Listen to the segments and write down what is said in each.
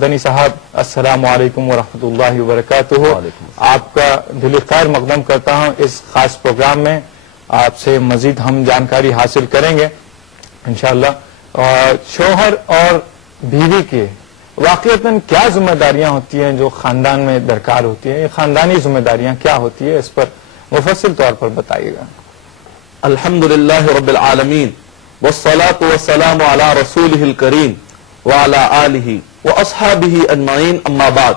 مدنی صاحب السلام علیکم ورحمۃ اللہ وبرکاتہ۔ آپ کا دلی خیر مقدم کرتا ہوں اس خاص پروگرام میں۔ آپ سے مزید ہم جانکاری حاصل کریں گے انشاءاللہ۔ شوہر اور بیوی کے واقعتاً کیا ذمہ داریاں ہوتی ہیں جو خاندان میں درکار ہوتی ہیں؟ یہ خاندانی ذمہ داریاں کیا ہوتی ہے، اس پر مفصل طور پر بتائیے گا۔ الحمدللہ رب العالمین والصلاة والسلام علی رسولہ الکریم وعلی آلہ واصحابہ اجمعین، اما بعد۔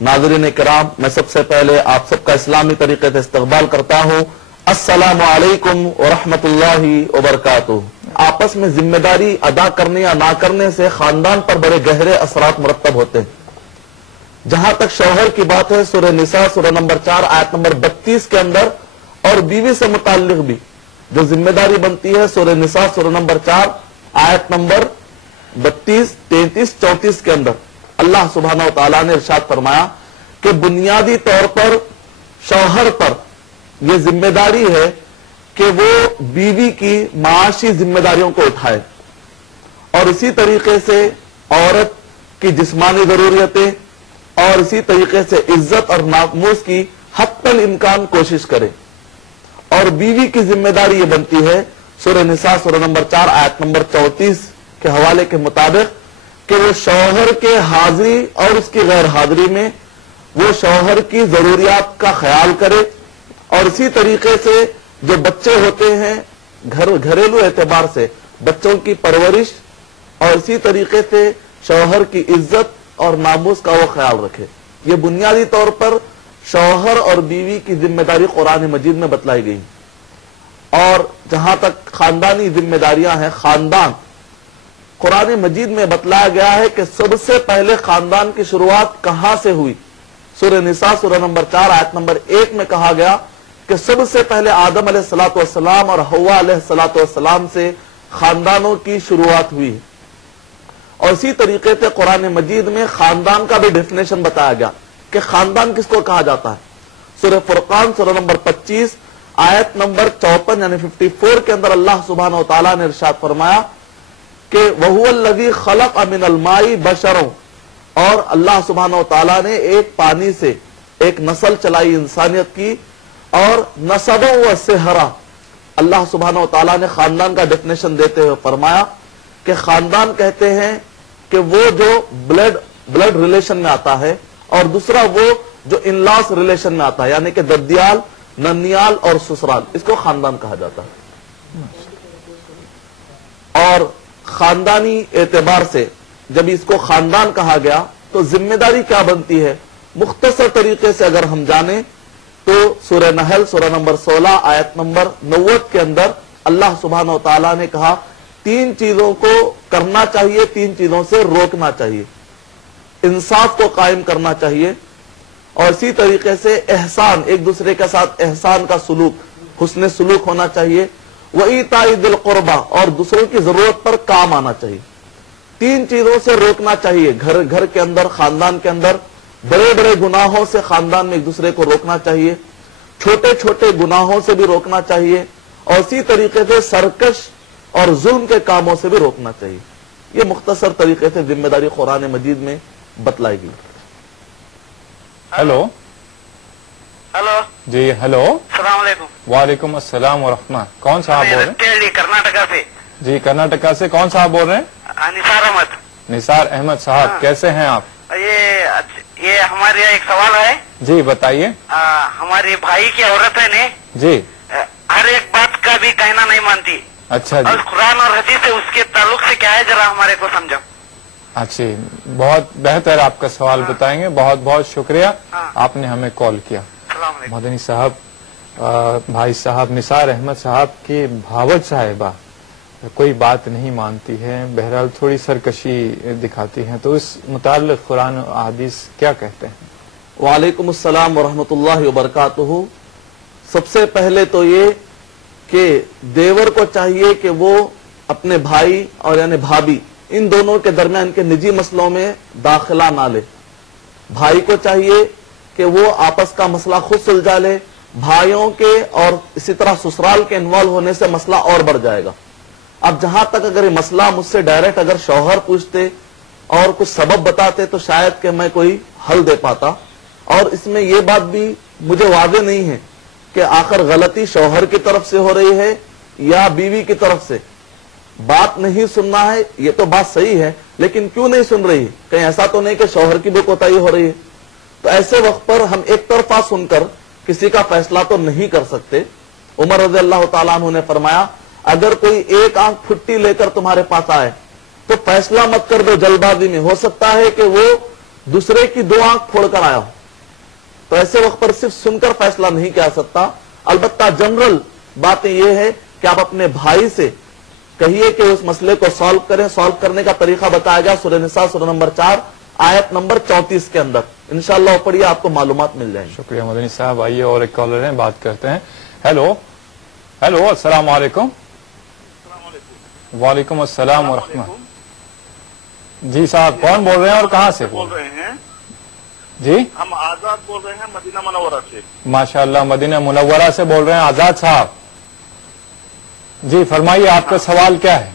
ناظرین کرام، میں سب سے پہلے آپ سب کا اسلامی طریقے سے استقبال کرتا ہوں۔ السلام علیکم ورحمۃ اللہ وبرکاتہ۔ آپس میں ذمہ داری ادا کرنے یا نہ کرنے سے خاندان پر بڑے گہرے اثرات مرتب ہوتے ہیں۔ جہاں تک شوہر کی بات ہے، سورہ نساء سورہ نمبر 4 آیت نمبر 32 کے اندر، اور بیوی سے متعلق بھی جو ذمہ داری بنتی ہے، سورہ نساء سورہ نمبر 4 آیت نمبر 32، 33، 34 کے اندر اللہ سبحانہ و تعالیٰ نے ارشاد فرمایا کہ بنیادی طور پر شوہر پر یہ ذمہ داری ہے کہ وہ بیوی کی معاشی ذمہ داریوں کو اٹھائے، اور اسی طریقے سے عورت کی جسمانی ضروریتیں اور اسی طریقے سے عزت اور ناموس کی حتی الامکان کوشش کرے۔ اور بیوی کی ذمہ داری یہ بنتی ہے، سورہ نساء سورہ نمبر 4 آیت نمبر 34 کے حوالے کے مطابق، کہ وہ شوہر کے حاضری اور اس کی غیر حاضری میں وہ شوہر کی ضروریات کا خیال کرے، اور اسی طریقے سے جو بچے ہوتے ہیں گھریلو اعتبار سے بچوں کی پرورش، اور اسی طریقے سے شوہر کی عزت اور ناموس کا وہ خیال رکھے۔ یہ بنیادی طور پر شوہر اور بیوی کی ذمہ داری قرآن مجید میں بتلائی گئی۔ اور جہاں تک خاندانی ذمہ داریاں ہیں، خاندان قرآن مجید میں بتلایا گیا ہے کہ سب سے پہلے خاندان کی شروعات کہاں سے ہوئی۔ سورہ نساء سورہ نمبر 4 آیت نمبر 1 میں کہا گیا کہ سب سے پہلے آدم علیہ السلام اور حوا علیہ السلام سے خاندانوں کی شروعات ہوئی ہے۔ اور اسی طریقے سے قرآن مجید میں خاندان کا بھی ڈیفینیشن بتایا گیا کہ خاندان کس کو کہا جاتا ہے۔ سورہ فرقان سورہ نمبر 25 آیت نمبر 54 یعنی 54 کے اندر اللہ سبحانہ و تعالیٰ نے ارشاد فرمایا کہ وَهُوَ الَّذِي خَلَقَ مِنَ الْمَاءِ بَشَرًا، اور اللہ سبحانہ و تعالیٰ نے ایک پانی سے ایک نسل چلائی انسانیت کی، اور نَسَبًا وَسِحْرًا۔ اللہ سبحانہ و تعالیٰ نے خاندان کا ڈیفینیشن دیتے ہوئے فرمایا کہ خاندان کہتے ہیں کہ وہ جو بلڈ ریلیشن میں آتا ہے، اور دوسرا وہ جو انلاس ریلیشن میں آتا ہے، یعنی کہ ددیال، ننیال اور سسرال، اس کو خاندان کہا جاتا ہے۔ اور خاندانی اعتبار سے جب اس کو خاندان کہا گیا تو ذمہ داری کیا بنتی ہے، مختصر طریقے سے اگر ہم جانیں تو سورہ نحل سورہ نمبر 16 آیت نمبر 90 کے اندر اللہ سبحانہ و تعالیٰ نے کہا 3 چیزوں کو کرنا چاہیے، 3 چیزوں سے روکنا چاہیے۔ انصاف کو قائم کرنا چاہیے، اور اسی طریقے سے احسان، ایک دوسرے کے ساتھ احسان کا سلوک، حسن سلوک ہونا چاہیے، وَإِيتَاءِ ذِي الْقُرْبَى، اور دوسروں کی ضرورت پر کام آنا چاہیے۔ 3 چیزوں سے روکنا چاہیے، گھر کے اندر، خاندان کے اندر بڑے بڑے گناہوں سے خاندان میں ایک دوسرے کو روکنا چاہیے، چھوٹے چھوٹے گناہوں سے بھی روکنا چاہیے، اور اسی طریقے سے سرکش اور ظلم کے کاموں سے بھی روکنا چاہیے۔ یہ مختصر طریقے سے ذمہ داری قرآن مجید میں بتلائی گئی۔ ہیلو جی، ہیلو، السلام علیکم۔ وعلیکم السلام ورحمۃ۔ کون صاحب بول رہے ہیں؟ کرناٹکا سے جی، کرناٹکا سے کون صاحب بول رہے ہیں؟ نثار احمد۔ نثار احمد صاحب، کیسے ہیں آپ؟ یہ ہمارے یہاں ایک سوال ہے جی بتائیے۔ ہماری بھائی کی عورت ہے نا، جی، ہر ایک بات کا بھی کہنا نہیں مانتی، اچھا جی، اور قرآن اور حدیث سے اس کے تعلق سے کیا ہے، ذرا ہمارے کو سمجھو۔ اچھا، بہت بہتر، آپ کا سوال بتائیں گے۔ بہت بہت شکریہ، آپ نے ہمیں کال کیا۔ السلام علیکم۔ مدنی صاحب، بھائی صاحب نثار احمد صاحب کی بھاوت صاحبہ کوئی بات نہیں مانتی ہے، بہرحال تھوڑی سرکشی دکھاتی ہیں، تو اس متعلق قرآن و حدیث کیا کہتے ہیں؟ وعلیکم السلام ورحمۃ اللہ وبرکاتہ۔ سب سے پہلے تو یہ کہ دیور کو چاہیے کہ وہ اپنے بھائی اور یعنی بھابھی، ان دونوں کے درمیان کے نجی مسئلوں میں داخلہ نہ لے۔ بھائی کو چاہیے کہ وہ آپس کا مسئلہ خود سلجھا لے، بھائیوں کے اور اسی طرح سسرال کے انوالو ہونے سے مسئلہ اور بڑھ جائے گا۔ اب جہاں تک اگر یہ مسئلہ مجھ سے ڈائریکٹ اگر شوہر پوچھتے اور کچھ سبب بتاتے تو شاید کہ میں کوئی حل دے پاتا. اور اس میں یہ بات بھی مجھے واضح نہیں ہے کہ آخر غلطی شوہر کی طرف سے ہو رہی ہے یا بیوی کی طرف سے. بات نہیں سننا ہے یہ تو بات صحیح ہے, لیکن کیوں نہیں سن رہی ہے؟ کہیں ایسا تو نہیں کہ شوہر کی بھی کوتاہی ہو رہی ہے. تو ایسے وقت پر ہم ایک طرفہ سن کر کسی کا فیصلہ تو نہیں کر سکتے. عمر رضی اللہ تعالیٰ عنہ نے فرمایا اگر کوئی ایک آنکھ پھٹی لے کر تمہارے پاس آئے تو فیصلہ مت کر دو جلد بازی میں, ہو سکتا ہے کہ وہ دوسرے کی 2 آنکھ پھوڑ کر آیا ہو. تو ایسے وقت پر صرف سن کر فیصلہ نہیں کیا سکتا. البتہ جنرل باتیں یہ ہے کہ آپ اپنے بھائی سے کہیے کہ اس مسئلے کو سالو کریں. سالو کرنے کا طریقہ بتایا گیا سورہ نساء سورہ نمبر 4 آیت نمبر 34 کے اندر. انشاءاللہ پڑھیے, آپ کو معلومات مل جائیں. شکریہ مدنی صاحب. آئیے اور ایک کالر ہیں, بات کرتے ہیں. ہیلو السلام علیکم. وعلیکم السلام ورحمۃ. جی صاحب کون بول رہے ہیں اور کہاں سے بول رہے ہیں؟ جی ہم آزاد بول رہے ہیں مدینہ منورہ سے. ماشاء اللہ مدینہ منورہ سے بول رہے ہیں آزاد صاحب. جی فرمائیے آپ کا سوال کیا ہے؟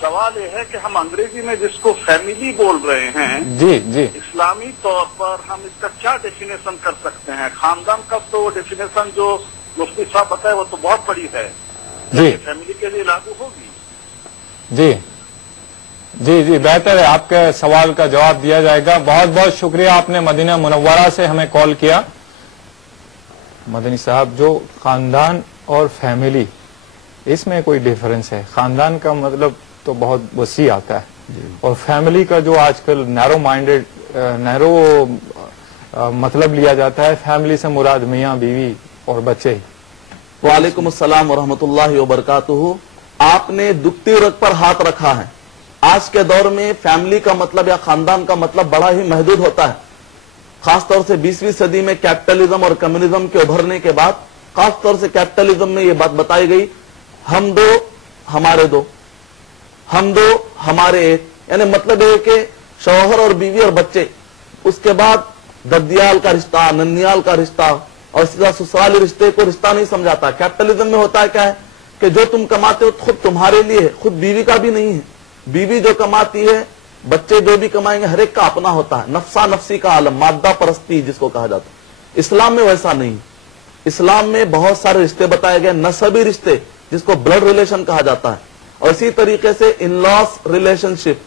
سوال یہ ہے کہ ہم انگریزی میں جس کو فیملی بول رہے ہیں, جی جی اسلامی طور پر ہم اس کا کیا ڈیفینیشن کر سکتے ہیں؟ خاندان کا تو وہ ڈیفینیشن جو مفتی صاحب بتائے وہ تو بہت بڑی ہے, جی فیملی کے لیے لاگو ہوگی. جی جی جی بہتر ہے, آپ کے سوال کا جواب دیا جائے گا. بہت بہت شکریہ, آپ نے مدینہ منورہ سے ہمیں کال کیا. مدنی صاحب جو خاندان اور فیملی اس میں کوئی ڈیفرنس ہے؟ خاندان کا مطلب تو بہت وسیع آتا ہے اور فیملی کا جو آج کل نیرو مطلب لیا جاتا ہے, فیملی سے مراد میاں بیوی اور بچے ہی. وعلیکم السلام ورحمۃ اللہ وبرکاتہ. آپ نے دکھتی رگ پر ہاتھ رکھا ہے. آج کے دور میں فیملی کا مطلب یا خاندان کا مطلب بڑا ہی محدود ہوتا ہے. خاص طور سے 20ویں صدی میں کیپٹلزم اور کمیونزم کے ابھرنے کے بعد خاص طور سے کیپٹلزم میں یہ بات بتائی گئی, ہم دو ہمارے دو, ہم دو ہمارے ایک. یعنی مطلب یہ کہ شوہر اور بیوی اور بچے, اس کے بعد ددیال کا رشتہ, ننیال کا رشتہ اور سیدھا سسرالی رشتے کو رشتہ نہیں سمجھاتا. کیپٹلزم میں ہوتا ہے کیا ہے کہ جو تم کماتے ہو خود تمہارے لیے ہے, خود بیوی کا بھی نہیں ہے. بیوی جو کماتی ہے, بچے جو بھی کمائیں گے, ہر ایک کا اپنا ہوتا ہے. نفسا نفسی کا عالم, مادہ پرستی جس کو کہا جاتا ہے. اسلام میں ویسا نہیں. اسلام میں بہت سارے رشتے بتائے گئے, نسبی رشتے جس کو بلڈ ریلیشن کہا جاتا ہے, اور اسی طریقے سے ان لاس ریلیشن شپ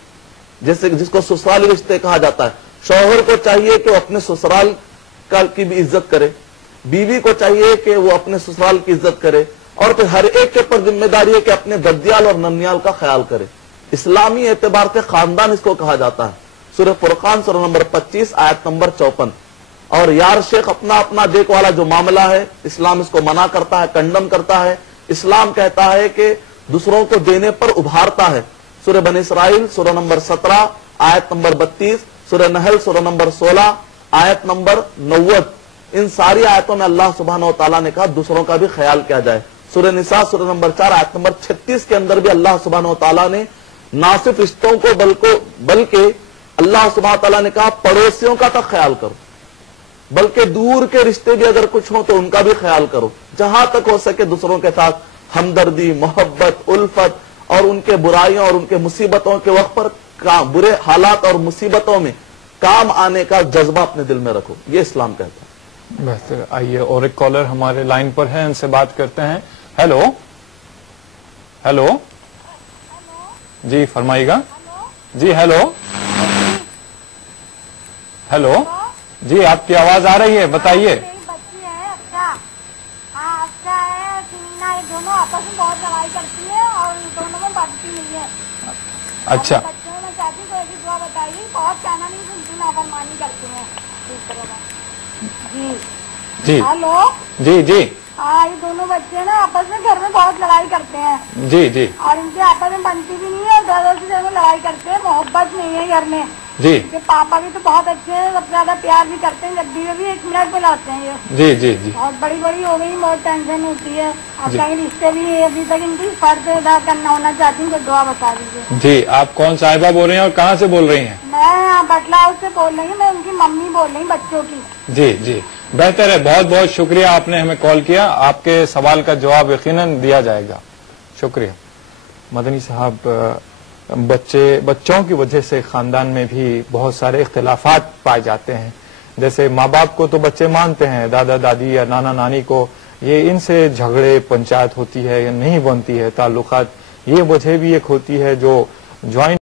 جس کو سسرالی رشتے کہا جاتا ہے. شوہر کو چاہیے کہ وہ اپنے سسرال کی بھی عزت کرے, بیوی کو چاہیے کہ وہ اپنے سسرال کی عزت کرے, اور پھر ہر ایک کے پر ذمہ داری ہے کہ اپنے ددیال اور ننیال کا خیال کرے. اسلامی اعتبار سے خاندان اس کو کہا جاتا ہے. سورہ فرقان سورہ نمبر 25 آیت نمبر 54. اور یار شیخ اپنا اپنا دیکھ والا جو معاملہ ہے, اسلام اس کو منع کرتا ہے, کنڈم کرتا ہے. اسلام کہتا ہے کہ دوسروں کو دینے پر ابھارتا ہے. سورہ بنی اسرائیل سورہ نمبر 17 آیت نمبر 32, سورہ نحل سورہ نمبر 16 آیت نمبر 90. ان ساری آیتوں میں اللہ سبحانہ و تعالیٰ نے کہا دوسروں کا بھی خیال کیا جائے. سورہ نساء سورہ نمبر 4 آیت نمبر 36 کے اندر بھی اللہ سبحانہ و تعالیٰ نے نہ صرف رشتوں کو بلکہ اللہ سبحانہ و تعالیٰ نے کہا پڑوسیوں کا تک خیال کرو, بلکہ دور کے رشتے بھی اگر کچھ ہوں تو ان کا بھی خیال کرو. جہاں تک ہو سکے دوسروں کے ساتھ ہمدردی, محبت, الفت اور ان کے برائیوں اور ان کے مصیبتوں کے وقت پر برے حالات اور مصیبتوں میں کام آنے کا جذبہ اپنے دل میں رکھو. یہ اسلام کہتا ہے. بہتر. آئیے اور ایک کالر ہمارے لائن پر ہیں, ان سے بات کرتے ہیں. ہیلو جی فرمائیے گا. جی ہیلو جی آپ کی آواز آ رہی ہے, بتائیے. بچی ہے اچھا ہے سنینا, یہ دونوں آپس میں بہت لڑائی کرتی ہے اور دونوں میں بنتی نہیں ہے. اچھا بچوں میں چاہتی ہوں تو ایسی دعا بتائیے, بہت کہنا نہیں سنتی, نافرمانی کرتی ہیں. جی جی ہلو جی جی ہاں, یہ دونوں بچے نا آپس میں گھر میں بہت لڑائی کرتے ہیں. جی جی اور ان کے آپس میں بنتی بھی نہیں ہے, دونوں سے میں لڑائی کرتے ہیں, محبت نہیں ہے گھر میں. جی کہ پاپا بھی تو بہت اچھے ہیں, سب سے زیادہ پیار بھی کرتے ہیں, جب بھی 1 منٹ پہ لاتے ہیں. یہ جی جی جی بہت بڑی ہو گئی, بہت ٹینشن ہوتی ہے. اب کہیں رشتے بھی ابھی تک ان کی فرض ادا کرنا ہونا چاہتی ہوں, تو دعا بتا دیجیے. جی آپ کون صاحبہ بول رہے ہیں اور کہاں سے بول رہی ہیں؟ میں بٹلہ ہاؤس سے بول رہی ہوں, میں ان کی ممی بول رہی ہوں بچوں کی. جی جی بہتر ہے, بہت بہت شکریہ, آپ نے ہمیں کال کیا. آپ کے سوال کا جواب یقیناً دیا جائے گا. شکریہ. مدنی صاحب بچوں کی وجہ سے خاندان میں بھی بہت سارے اختلافات پائے جاتے ہیں. جیسے ماں باپ کو تو بچے مانتے ہیں, دادا دادی یا نانا نانی کو, یہ ان سے جھگڑے پنچایت ہوتی ہے یا نہیں بنتی ہے تعلقات, یہ وجہ بھی ایک ہوتی ہے جو جوائنٹ